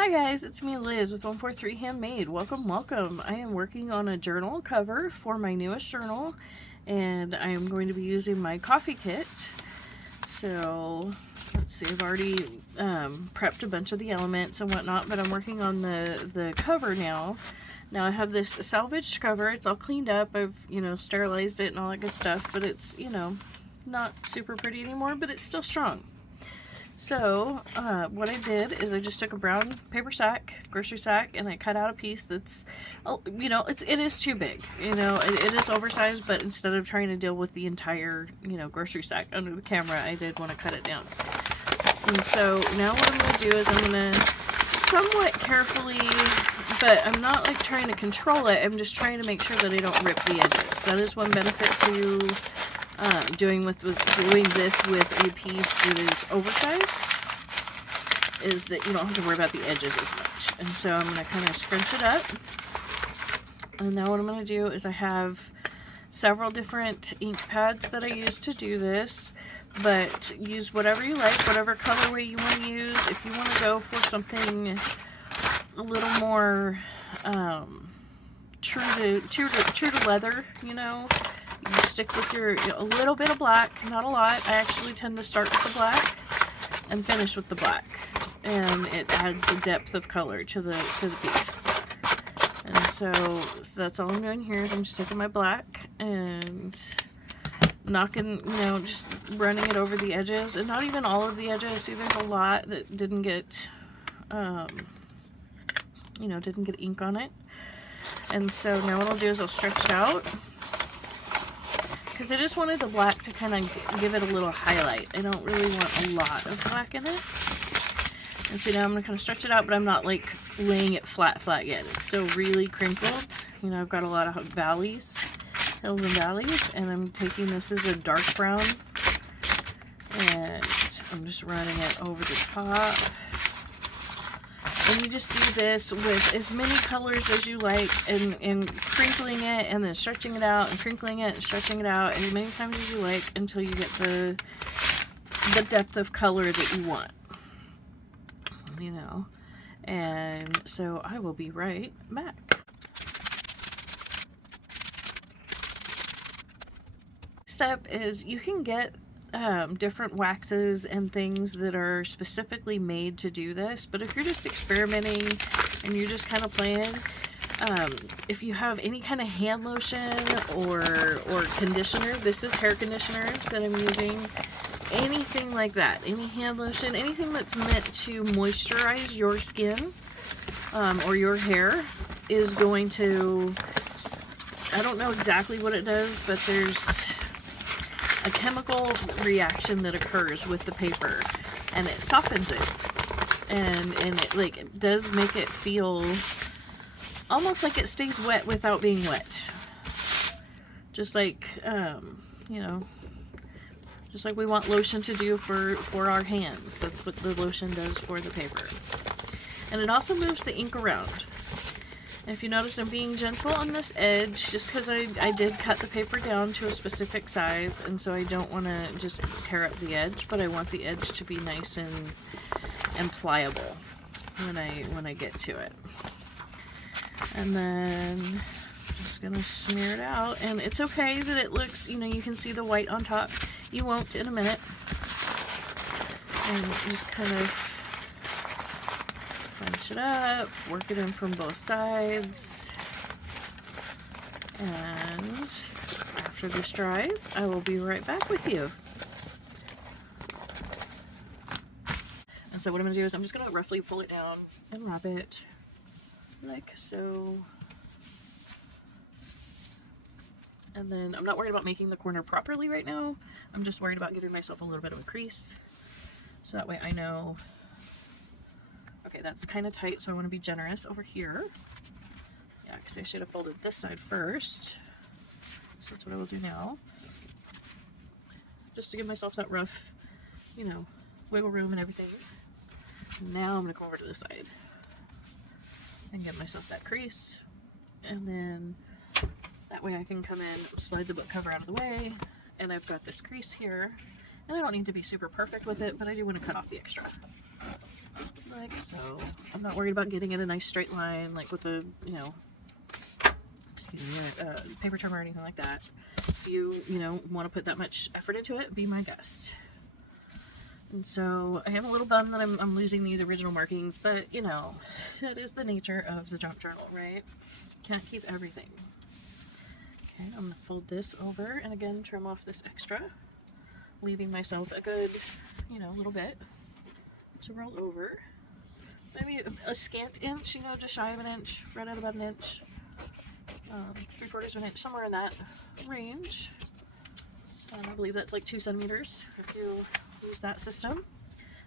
Hi guys, it's me Liz with 143 Handmade. Welcome, welcome. I am working on a journal cover for my newest journal, and I am going to be using my coffee kit. So let's see, I've already prepped a bunch of the elements and whatnot, but I'm working on the cover now. Now I have this salvaged cover. It's all cleaned up. I've, sterilized it and all that good stuff, but it's, not super pretty anymore, but it's still strong. So what I did is I just took a brown paper sack, grocery sack, and I cut out a piece that's, it is too big. It is oversized, but instead of trying to deal with the entire, grocery sack under the camera, I did want to cut it down. And so now what I'm going to do is I'm going to somewhat carefully, but I'm not like trying to control it, I'm just trying to make sure that I don't rip the edges. That is one benefit to doing this with a piece that is oversized, is that you don't have to worry about the edges as much. And so I'm going to kind of scrunch it up. And now what I'm going to do is I have several different ink pads that I use to do this, but use whatever you like, whatever colorway you want to use. If you want to go for something a little more true to leather, you stick with a little bit of black, not a lot. I actually tend to start with the black and finish with the black, and it adds a depth of color to the piece. And so that's all I'm doing here is I'm just taking my black and knocking, just running it over the edges, and not even all of the edges. See, there's a lot that didn't get, didn't get ink on it. And so now what I'll do is I'll stretch it out, because I just wanted the black to kind of give it a little highlight. I don't really want a lot of black in it. And see, now I'm going to kind of stretch it out, but I'm not like laying it flat yet. It's still really crinkled. I've got a lot of valleys, hills and valleys, and I'm taking this as a dark brown, and I'm just running it over the top. And you just do this with as many colors as you like, and crinkling it and then stretching it out and crinkling it and stretching it out as many times as you like until you get the depth of color that you want. And so I will be right back. Step is you can get different waxes and things that are specifically made to do this, but if you're just experimenting and you're just kind of playing, if you have any kind of hand lotion or conditioner, this is hair conditioner that I'm using, anything like that, any hand lotion, anything that's meant to moisturize your skin or your hair is going to, I don't know exactly what it does, but there's a chemical reaction that occurs with the paper, and it softens it, and it does make it feel almost like it stays wet without being wet, just like just like we want lotion to do for our hands. That's what the lotion does for the paper. And it also moves the ink around. If you notice, I'm being gentle on this edge just because I did cut the paper down to a specific size, and so I don't want to just tear up the edge, but I want the edge to be nice and pliable when I get to it. And then I'm just going to smear it out, and it's okay that it looks, you can see the white on top. You won't in a minute. And just kind of bunch it up, work it in from both sides, and after this dries, I will be right back with you. And so what I'm going to do is I'm just going to roughly pull it down and wrap it like so. And then I'm not worried about making the corner properly right now. I'm just worried about giving myself a little bit of a crease, so that way I know, okay, that's kind of tight, so I want to be generous over here. Yeah, because I should have folded this side first. So that's what I will do now. Just to give myself that rough, wiggle room and everything. Now I'm going to go over to this side and give myself that crease. And then that way I can come in, slide the book cover out of the way, and I've got this crease here. And I don't need to be super perfect with it, but I do want to cut off the extra. Like so. I'm not worried about getting it a nice straight line, like with a, you know, excuse me, paper trimmer or anything like that. If you know, want to put that much effort into it, be my guest. And so I am a little bummed that I'm losing these original markings, but you know, that is the nature of the junk journal, right? Can't keep everything. Okay, I'm going to fold this over and again trim off this extra, leaving myself a good, you know, little bit to roll over. Maybe a scant inch, you know, just shy of an inch, right at about an inch, 3/4 of an inch, somewhere in that range. And I believe that's like 2 centimeters if you use that system.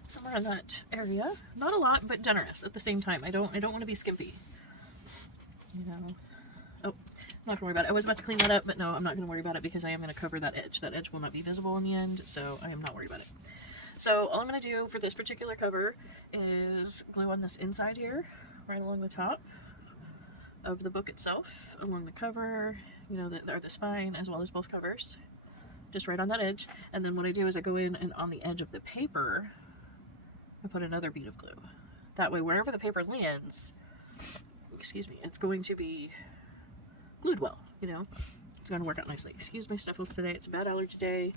Somewhere in that area. Not a lot, but generous at the same time. I don't want to be skimpy. You know. Oh, I'm not gonna worry about it. I was about to clean that up, but no, I'm not gonna worry about it because I am gonna cover that edge. That edge will not be visible in the end, so I am not worried about it. So all I'm gonna do for this particular cover is glue on this inside here, right along the top of the book itself, along the cover, you know, the spine, as well as both covers. Just right on that edge. And then what I do is I go in and on the edge of the paper, I put another bead of glue. That way, wherever the paper lands, excuse me, it's going to be glued well, you know? It's going to work out nicely. Excuse my sniffles today. It's a bad allergy day.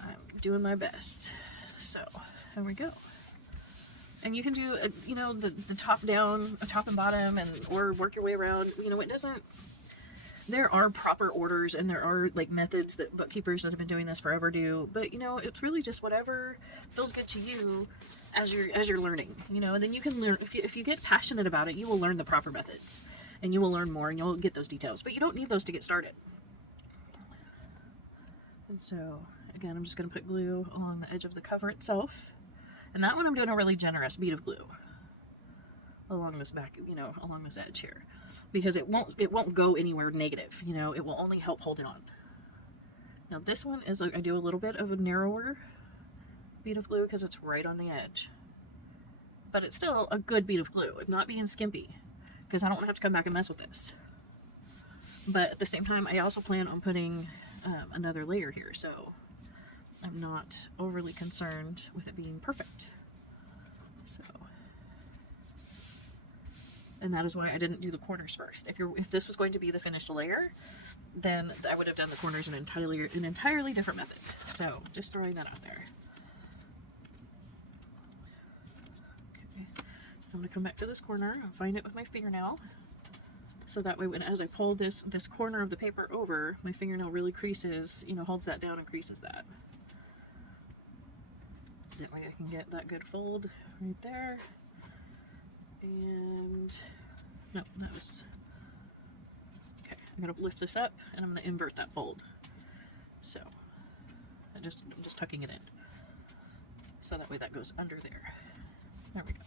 I'm doing my best. So, there we go. And you can do, you know, the top down, top and bottom, and or work your way around. You know, it doesn't... There are proper orders and there are like methods that bookkeepers that have been doing this forever do, but you know, it's really just whatever feels good to you as you're learning, you know. And then you can learn, if you get passionate about it, you will learn the proper methods and you will learn more and you'll get those details, but you don't need those to get started. And so again, I'm just going to put glue along the edge of the cover itself, and that one I'm doing a really generous bead of glue along this back, you know, along this edge here. Because it won't go anywhere negative, you know, it will only help hold it on. Now this one is like, I do a little bit of a narrower bead of glue because it's right on the edge. But it's still a good bead of glue. I'm not being skimpy because I don't want to have to come back and mess with this. But at the same time, I also plan on putting another layer here, so I'm not overly concerned with it being perfect. So. And that is why I didn't do the corners first. If this was going to be the finished layer, then I would have done the corners in an entirely different method. So just throwing that out there. Okay, I'm going to come back to this corner and find it with my fingernail. So that way, as I pull this corner of the paper over, my fingernail really creases, you know, holds that down and creases that. That way I can get that good fold right there. And no, that was okay. I'm gonna lift this up and I'm gonna invert that fold. So I'm just tucking it in, so that way that goes under there. There we go,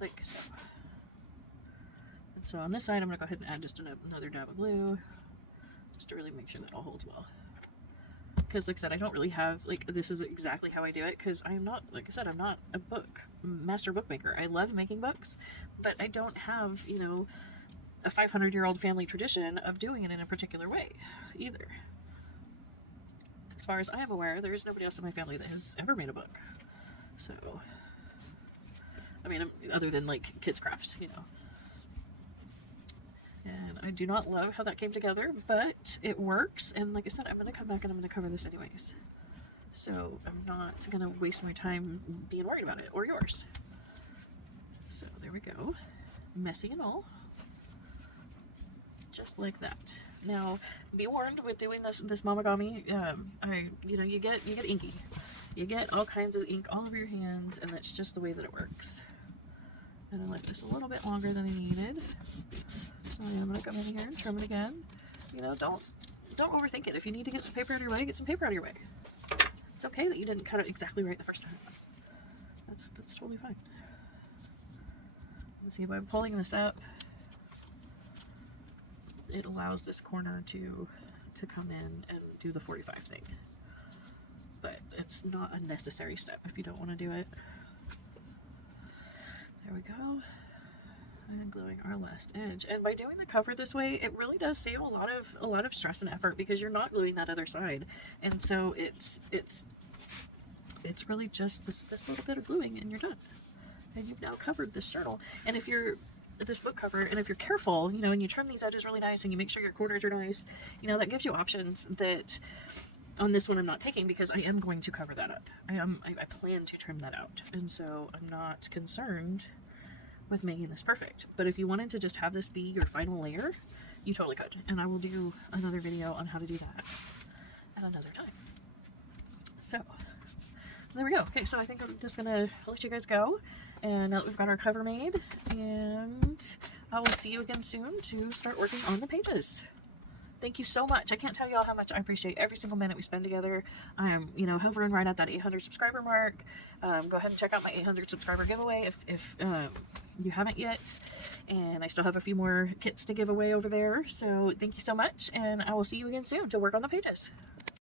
like so. And so on this side, I'm gonna go ahead and add just another dab of glue, just to really make sure that all holds well. Because like I said, I don't really have, like, this is exactly how I do it, because I am not, like I said, I'm not a master bookmaker. I love making books, but I don't have, you know, a 500-year-old family tradition of doing it in a particular way, either. As far as I am aware, there is nobody else in my family that has ever made a book. So, I mean, other than, like, kids' crafts, you know. And I do not love how that came together, but it works. And like I said, I'm going to come back and I'm going to cover this anyways. So I'm not going to waste my time being worried about it, or yours. So there we go. Messy and all. Just like that. Now, be warned with doing this Mamagami, you know, you get inky. You get all kinds of ink all over your hands, and that's just the way that it works. And I left this a little bit longer than I needed. So I'm going to come in here and trim it again. You know, don't overthink it. If you need to get some paper out of your way, get some paper out of your way. It's okay that you didn't cut it exactly right the first time. That's totally fine. Let's see, by pulling this up, it allows this corner to come in and do the 45 thing. But it's not a necessary step if you don't want to do it. There we go. And gluing our last edge. And by doing the cover this way, it really does save a lot of stress and effort, because you're not gluing that other side. And so it's really just this little bit of gluing and you're done. and you've now covered this journal. And if you're this book cover, and if you're careful, you know, and you trim these edges really nice and you make sure your corners are nice, you know, that gives you options that on this one I'm not taking, because I am going to cover that up. I plan to trim that out, and so I'm not concerned with making this perfect. But if you wanted to just have this be your final layer, you totally could, and I will do another video on how to do that at another time. So there we go. Okay, so I think I'm just gonna let you guys go, and now that we've got our cover made, and I will see you again soon to start working on the pages. Thank you so much. I can't tell y'all how much I appreciate every single minute we spend together. I am, you know, hovering right at that 800 subscriber mark. Go ahead and check out my 800 subscriber giveaway if you haven't yet. And I still have a few more kits to give away over there. So thank you so much, and I will see you again soon to work on the pages.